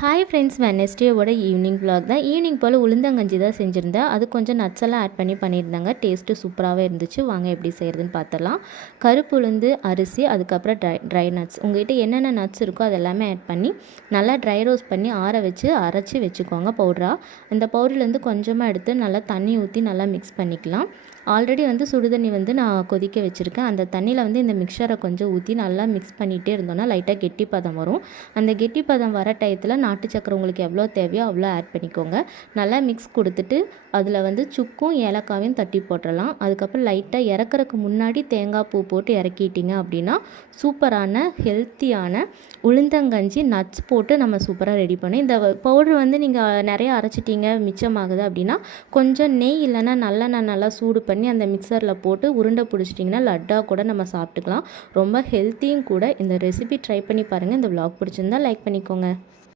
Hi friends, வெனஸ்டேவோட evening vlog தான். Evening போல் உளுந்தங்கஞ்சி தான் செஞ்சுருந்தேன். அது கொஞ்சம் நட்ஸ் எல்லாம் ஆட் பண்ணி பண்ணியிருந்தாங்க. டேஸ்ட்டு சூப்பராகவே இருந்துச்சு. வாங்க எப்படி செய்கிறதுன்னு பார்த்துடலாம். கருப்பு உளுந்து, அரிசி, அதுக்கப்புறம் ட்ரை நட்ஸ், உங்கள்கிட்ட என்னென்ன நட்ஸ் இருக்கோ அது எல்லாமே ஆட் பண்ணி நல்லா ட்ரை ரோஸ்ட் பண்ணி ஆற வச்சு அரைச்சி வச்சுக்கோங்க பவுடராக. அந்த பவுடர்லேருந்து கொஞ்சமாக எடுத்து நல்லா தண்ணி ஊற்றி நல்லா மிக்ஸ் பண்ணிக்கலாம். ஆல்ரெடி சுடுதண்ணி நான் கொதிக்க வச்சுருக்கேன். அந்த தண்ணியில் இந்த மிக்சரை கொஞ்சம் ஊற்றி நல்லா மிக்ஸ் பண்ணிகிட்டே இருந்தோன்னா லைட்டாக கெட்டி பதம் வரும். அந்த கெட்டி பதம் வர டயத்தில் நாட்டு சக்கரை உங்களுக்கு எவ்வளோ தேவையோ அவ்வளோ ஆட் பண்ணிக்கோங்க. நல்லா மிக்ஸ் கொடுத்துட்டு அதில் சுக்கும் ஏலக்காவையும் தட்டி போட்டுடலாம். அதுக்கப்புறம் லைட்டாக இறக்குறதுக்கு முன்னாடி தேங்காய் பூ போட்டு இறக்கிட்டிங்க அப்படின்னா சூப்பரான ஹெல்த்தியான உளுந்தங்கஞ்சி நட்ஸ் போட்டு நம்ம சூப்பராக ரெடி பண்ணி இந்த பவுடர் நீங்கள் நிறைய அரைச்சிட்டிங்க மிச்சமாகுது அப்படின்னா கொஞ்சம் நெய் இல்லைன்னா நல்லெண்ணெய் நல்லா சூடு பண்ணி அந்த மிக்சரில் போட்டு உருண்டை பிடிச்சிட்டிங்கன்னா லட்டாக கூட நம்ம சாப்பிட்டுக்கலாம். ரொம்ப ஹெல்த்தியும் கூட. இந்த ரெசிபி ட்ரை பண்ணி பாருங்கள். இந்த vlog பிடிச்சிருந்தா லைக் பண்ணிக்கோங்க.